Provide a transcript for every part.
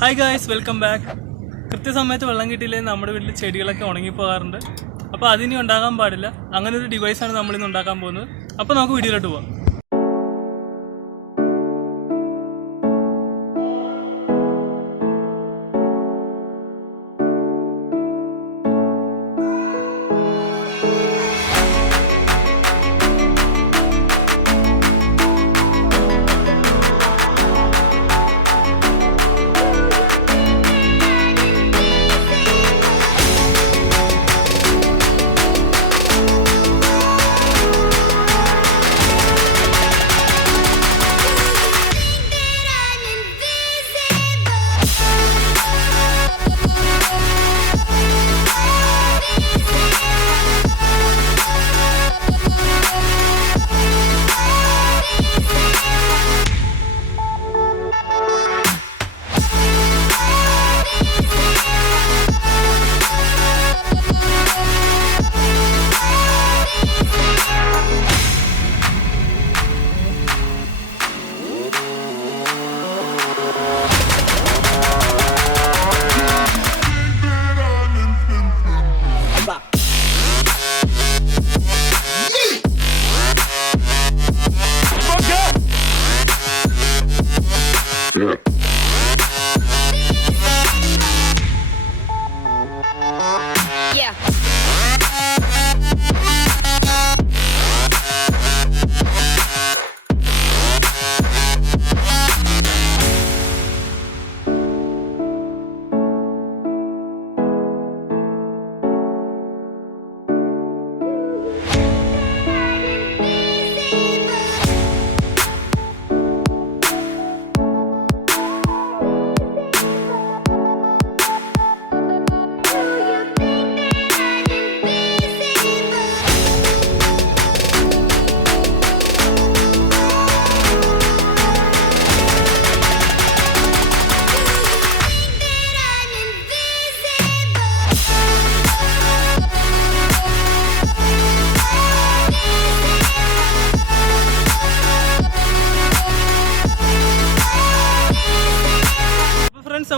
Hi guys, welcome back. കൃത്യസമയത്ത് വെള്ളം കിട്ടിയില്ലെങ്കിൽ നമ്മുടെ വീട്ടിൽ ചെടികളൊക്കെ ഉണങ്ങിപ്പോകാറുണ്ട്. അപ്പോൾ അതിനി ഉണ്ടാകാൻ പാടില്ല. അങ്ങനെ ഒരു ഡിവൈസാണ് നമ്മളിന്ന് ഉണ്ടാക്കാൻ പോകുന്നത്. അപ്പോൾ നമുക്ക് വീഡിയോയിലോട്ട് പോകാം.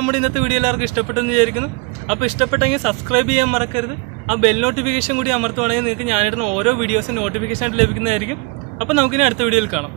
നമ്മുടെ ഇന്നത്തെ വീഡിയോ എല്ലാവർക്കും ഇഷ്ടപ്പെട്ടെന്ന് വിചാരിക്കുന്നു. അപ്പോൾ ഇഷ്ടപ്പെട്ടെങ്കിൽ സബ്സ്ക്രൈബ് ചെയ്യാൻ മറക്കരുത്. ആ ബെൽ നോട്ടിഫിക്കേഷൻ കൂടി അമർത്തുവാണെങ്കിൽ നിങ്ങൾക്ക് ഞാനിടുന്ന ഓരോ വീഡിയോസും നോട്ടിഫിക്കേഷൻ ആയിട്ട് ലഭിക്കുന്നതായിരിക്കും. അപ്പോൾ നമുക്കിനി അടുത്ത വീഡിയോയിൽ കാണാം.